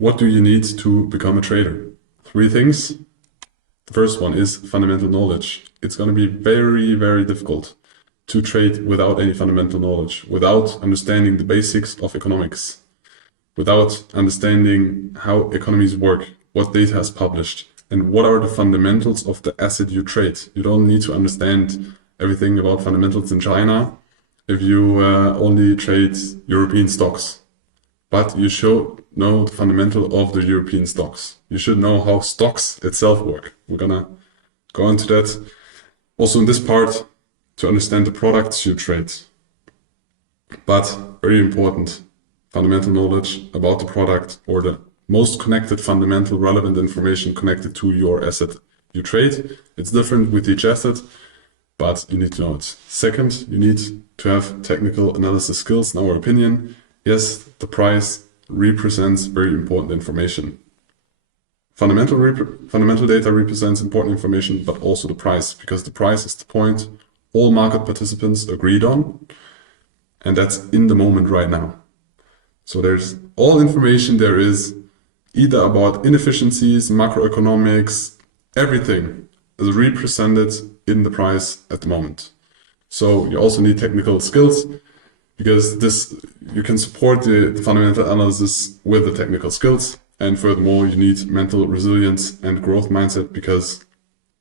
What do you need to become a trader? Three things. The first one is fundamental knowledge. It's going to be very, very difficult to trade without any fundamental knowledge, without understanding the basics of economics, without understanding how economies work, what data is published, and what are the fundamentals of the asset you trade. You don't need to understand everything about fundamentals in China if you only trade European stocks. But you should know the fundamental of the European stocks. You should know how stocks itself work. We're gonna go into that. Also in this part, to understand the products you trade. But very important, fundamental knowledge about the product or the most connected fundamental relevant information connected to your asset you trade. It's different with each asset, but you need to know it. Second, you need to have technical analysis skills. In our opinion, yes, the price represents very important information. Fundamental data represents important information, but also the price, because the price is the point all market participants agreed on, and that's in the moment right now. So there's all information there is, either about inefficiencies, macroeconomics, everything is represented in the price at the moment. So you also need technical skills, because you can support the fundamental analysis with the technical skills. And furthermore, you need mental resilience and growth mindset, because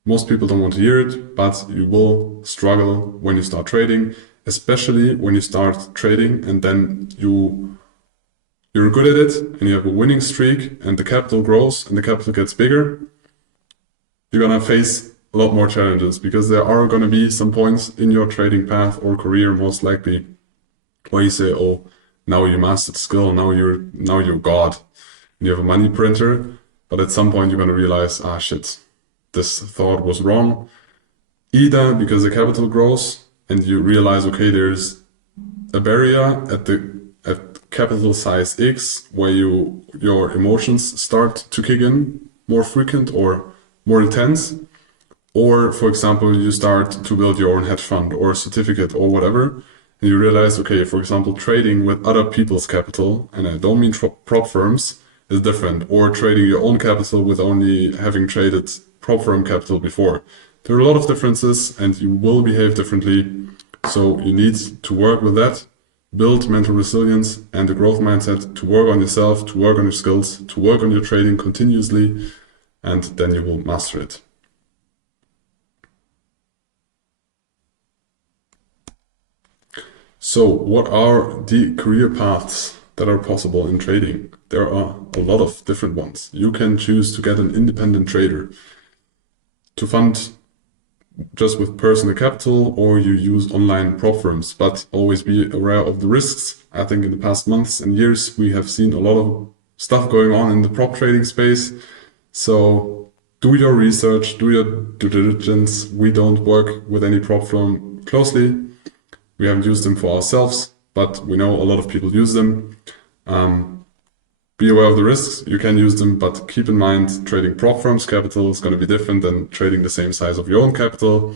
most people don't want to hear it, but you will struggle when you start trading, especially when you start trading and then you're good at it and you have a winning streak and the capital grows and the capital gets bigger. You're gonna face a lot more challenges, because there are gonna be some points in your trading path or career, most likely, where you say, oh, now you mastered the skill, now you're God, and you have a money printer, but at some point you're gonna realize, ah shit, this thought was wrong. Either because the capital grows and you realize, okay, there's a barrier at capital size X where your emotions start to kick in more frequent or more intense. Or, for example, you start to build your own hedge fund or certificate or whatever, and you realize, okay, for example, trading with other people's capital, and I don't mean prop firms, is different, or trading your own capital with only having traded prop firm capital before. There are a lot of differences and you will behave differently. So you need to work with that, build mental resilience and a growth mindset, to work on yourself, to work on your skills, to work on your trading continuously, and then you will master it. So what are the career paths that are possible in trading? There are a lot of different ones. You can choose to get an independent trader to fund just with personal capital, or you use online prop firms, but always be aware of the risks. I think in the past months and years, we have seen a lot of stuff going on in the prop trading space. So do your research, do your due diligence. We don't work with any prop firm closely. We haven't used them for ourselves, but we know a lot of people use them. Be aware of the risks. You can use them, but keep in mind, trading prop firms capital is going to be different than trading the same size of your own capital.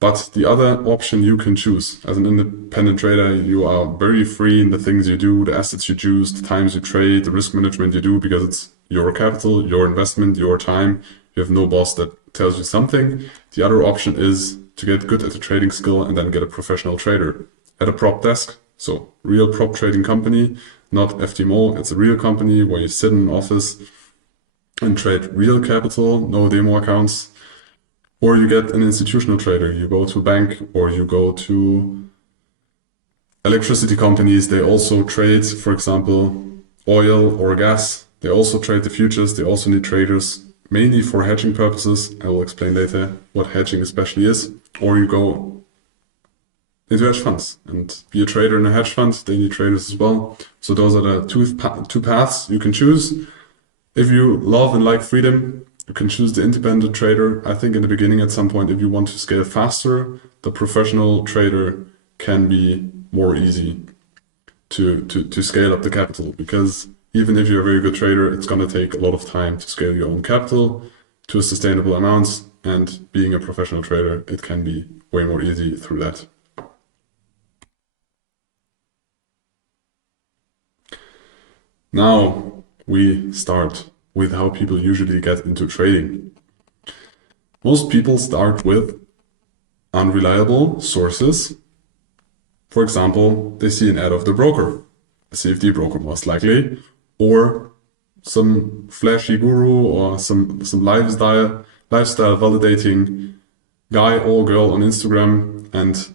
But the other option you can choose. As an independent trader, you are very free in the things you do, the assets you choose, the times you trade, the risk management you do, because it's your capital, your investment, your time. You have no boss that tells you something. The other option is to get good at the trading skill and then get a professional trader at a prop desk. So real prop trading company, not FTMO. It's a real company where you sit in an office and trade real capital, no demo accounts. Or you get an institutional trader. You go to a bank or you go to electricity companies. They also trade, for example, oil or gas. They also trade the futures. They also need traders, mainly for hedging purposes. I will explain later what hedging especially is. Or you go into hedge funds and be a trader in a hedge fund. They need traders as well. So those are the two paths you can choose. If you love and like freedom, you can choose the independent trader. I think in the beginning, at some point, if you want to scale faster, the professional trader can be more easy to scale up the capital, because even if you're a very good trader, it's going to take a lot of time to scale your own capital to a sustainable amounts. And being a professional trader, it can be way more easy through that. Now, we start with how people usually get into trading. Most people start with unreliable sources. For example, they see an ad of the broker, a CFD broker most likely, or some flashy guru or some lifestyle validating guy or girl on Instagram, and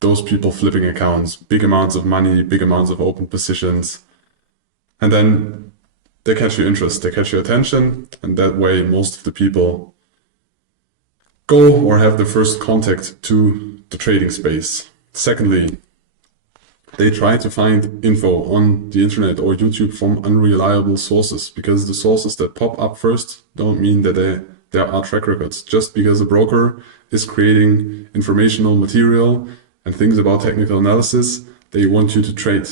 those people flipping accounts, big amounts of money, big amounts of open positions, and then they catch your interest, they catch your attention, and that way most of the people go or have the first contact to the trading space. Secondly, they try to find info on the internet or YouTube from unreliable sources, because the sources that pop up first don't mean that there are track records. Just because a broker is creating informational material and things about technical analysis, they want you to trade.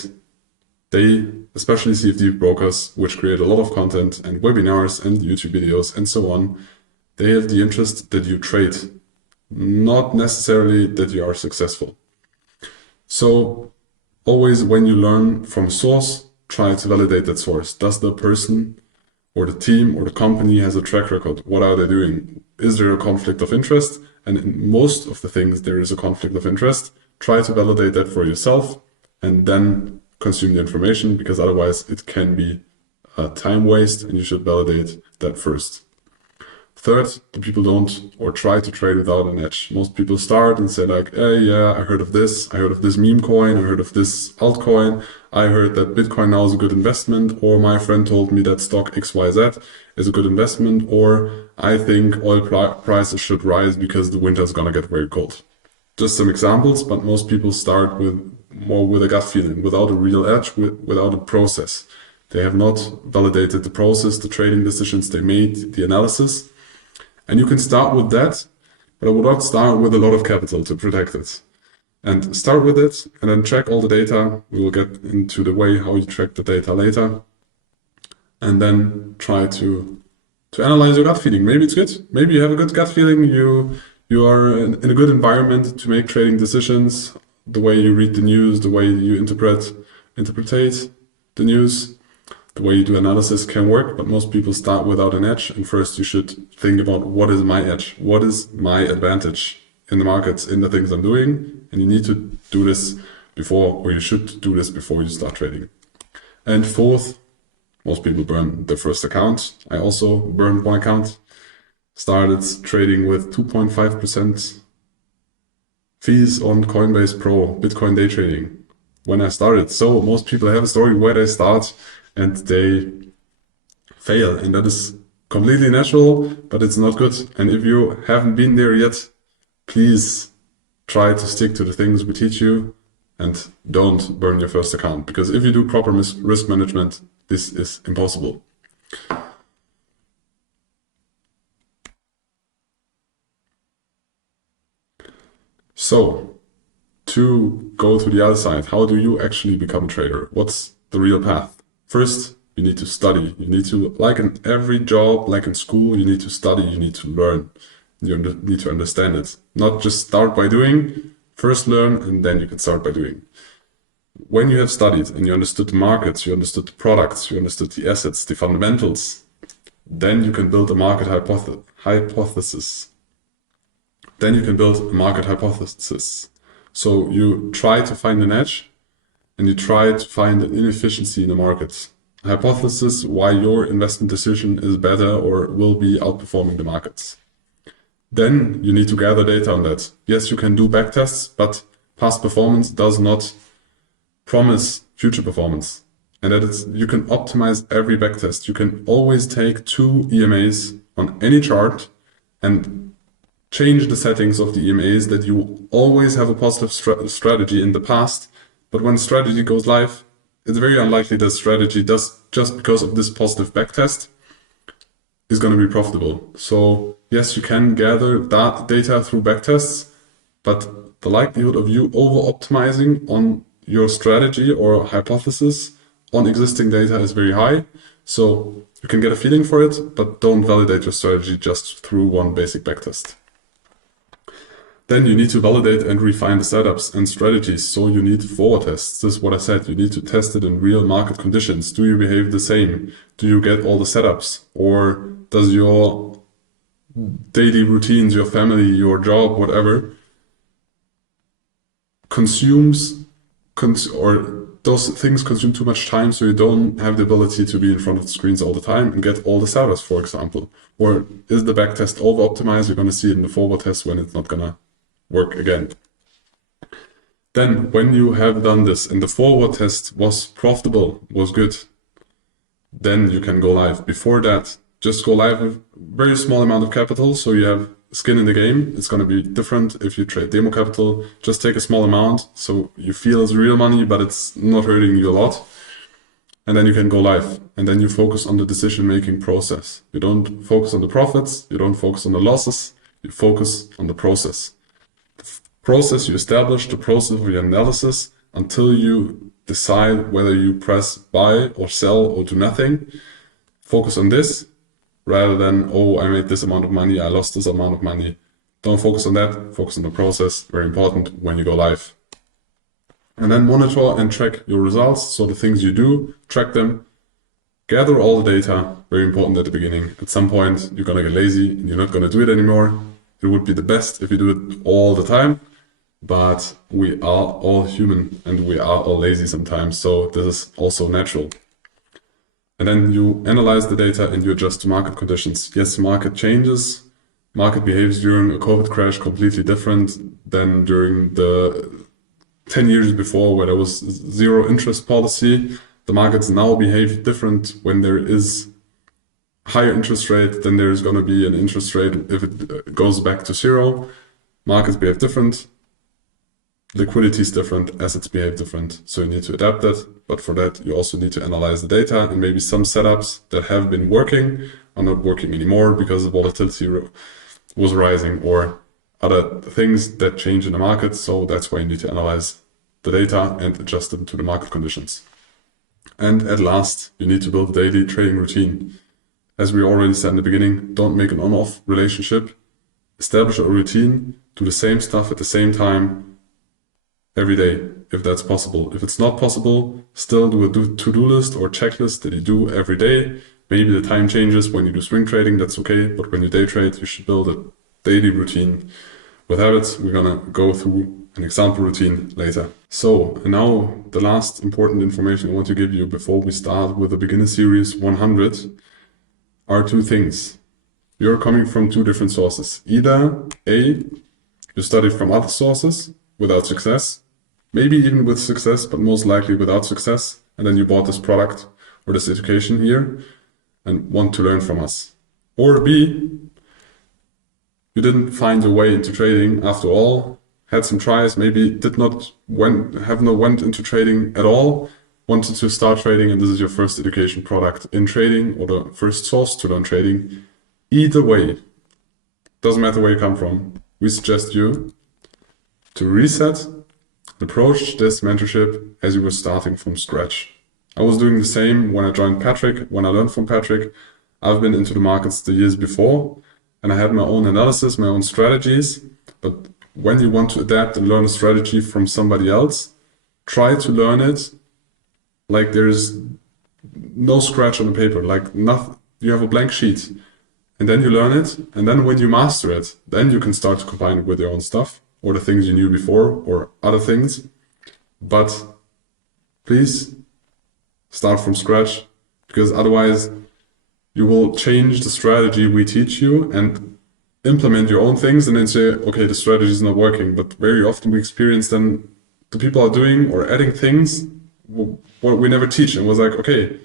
They, especially CFD brokers, which create a lot of content and webinars and YouTube videos and so on, they have the interest that you trade, not necessarily that you are successful. So always when you learn from a source, try to validate that source. Does the person or the team or the company has a track record? What are they doing? Is there a conflict of interest? And in most of the things, there is a conflict of interest. Try to validate that for yourself and then consume the information, because otherwise it can be a time waste and you should validate that first. Third, the people don't or try to trade without an edge. Most people start and say like, hey, yeah, I heard of this meme coin, I heard of this altcoin, I heard that Bitcoin now is a good investment, or my friend told me that stock XYZ is a good investment, or I think oil prices should rise because the winter is gonna get very cold. Just some examples, but most people start with a gut feeling, without a real edge, without a process. They have not validated the process, the trading decisions they made, the analysis. And you can start with that, but I would not start with a lot of capital to protect it. And start with it and then track all the data. We will get into the way how you track the data later. And then try to analyze your gut feeling. Maybe it's good. Maybe you have a good gut feeling. You are in a good environment to make trading decisions. The way you read the news, the way you interpretate the news, the way you do analysis can work, but most people start without an edge. And first you should think about, what is my edge? What is my advantage in the markets, in the things I'm doing? And you need to do this before, or you should do this before you start trading. And fourth, most people burn their first account. I also burned one account. Started trading with 2.5% fees on Coinbase Pro, Bitcoin day trading, when I started. So most people have a story where they start and they fail, and that is completely natural, but it's not good. And if you haven't been there yet, please try to stick to the things we teach you and don't burn your first account, because if you do proper risk management, this is impossible. So to go to the other side, how do you actually become a trader? What's the real path? First, you need to study. You need to, like in every job, like in school, you need to study, you need to learn. You need to understand it. Not just start by doing, first learn, and then you can start by doing. When you have studied and you understood the markets, you understood the products, you understood the assets, the fundamentals, then you can build a market hypothesis. Then you can build a market hypothesis. So you try to find an edge, and you try to find an inefficiency in the market. Hypothesis why your investment decision is better or will be outperforming the markets. Then you need to gather data on that. Yes, you can do backtests, but past performance does not promise future performance. And that you can optimize every backtest. You can always take 2 EMAs on any chart and change the settings of the EMAs, that you always have a positive strategy in the past. But when strategy goes live, it's very unlikely that strategy does, just because of this positive backtest, is going to be profitable. So yes, you can gather that data through backtests, but the likelihood of you over-optimizing on your strategy or hypothesis on existing data is very high. So you can get a feeling for it, but don't validate your strategy just through one basic backtest. Then you need to validate and refine the setups and strategies. So you need forward tests. This is what I said. You need to test it in real market conditions. Do you behave the same? Do you get all the setups? Or does your daily routines, your family, your job, whatever, or those things consume too much time, so you don't have the ability to be in front of the screens all the time and get all the setups, for example? Or is the back test over-optimized? You're going to see it in the forward test when it's not going to work again. Then when you have done this and the forward test was profitable, was good, then you can go live. Before that, just go live with very small amount of capital, so you have skin in the game. It's going to be different if you trade demo capital. Just take a small amount so you feel it's real money, but it's not hurting you a lot. And then you can go live. And then you focus on the decision-making process. You don't focus on the profits. You don't focus on the losses. You focus on the process. The process you establish, the process of your analysis, until you decide whether you press buy or sell or do nothing. Focus on this rather than, oh, I made this amount of money, I lost this amount of money. Don't focus on that. Focus on the process. Very important when you go live. And then monitor and track your results. So the things you do, track them. Gather all the data. Very important at the beginning. At some point, you're going to get lazy and you're not going to do it anymore. It would be the best if you do it all the time. But we are all human and we are all lazy sometimes. So this is also natural. And then you analyze the data and you adjust to market conditions. Yes, market changes. Market behaves during a COVID crash completely different than during the 10 years before where there was zero interest policy. The markets now behave different when there is higher interest rate. Then there's going to be an interest rate if it goes back to zero. Markets behave different. Liquidity is different, assets behave different, so you need to adapt that. But for that, you also need to analyze the data, and maybe some setups that have been working are not working anymore because the volatility was rising or other things that change in the market. So that's why you need to analyze the data and adjust them to the market conditions. And at last, you need to build a daily trading routine. As we already said in the beginning, don't make an on-off relationship. Establish a routine, do the same stuff at the same time every day, if that's possible. If it's not possible, still do a to-do list or checklist that you do every day. Maybe the time changes when you do swing trading, that's okay. But when you day trade, you should build a daily routine with habits. We're gonna go through an example routine later. So now the last important information I want to give you before we start with the beginner series 100 are two things. You're coming from two different sources. Either A, you studied from other sources without success, maybe even with success, but most likely without success. And then you bought this product or this education here and want to learn from us. Or B, you didn't find your way into trading after all, had some tries, maybe have not went into trading at all, wanted to start trading, and this is your first education product in trading or the first source to learn trading. Either way, doesn't matter where you come from, we suggest you to reset, approach this mentorship as you were starting from scratch. I was doing the same when I joined Patrick, when I learned from Patrick. I've been into the markets the years before, and I had my own analysis, my own strategies. But when you want to adapt and learn a strategy from somebody else, try to learn it like there's no scratch on the paper, like nothing. You have a blank sheet, and then you learn it, and then when you master it, then you can start to combine it with your own stuff, or the things you knew before, or other things. But please start from scratch, because otherwise you will change the strategy we teach you and implement your own things and then say, okay, the strategy is not working. But very often we experience then the people are doing or adding things what we never teach, and was like, okay,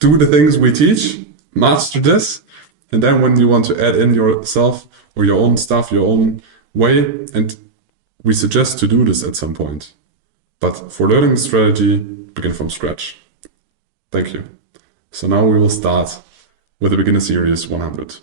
do the things we teach, master this, and then when you want to add in yourself or your own stuff, your own way, and we suggest to do this at some point. But for learning the strategy, begin from scratch. Thank you. So now we will start with the beginner series 100.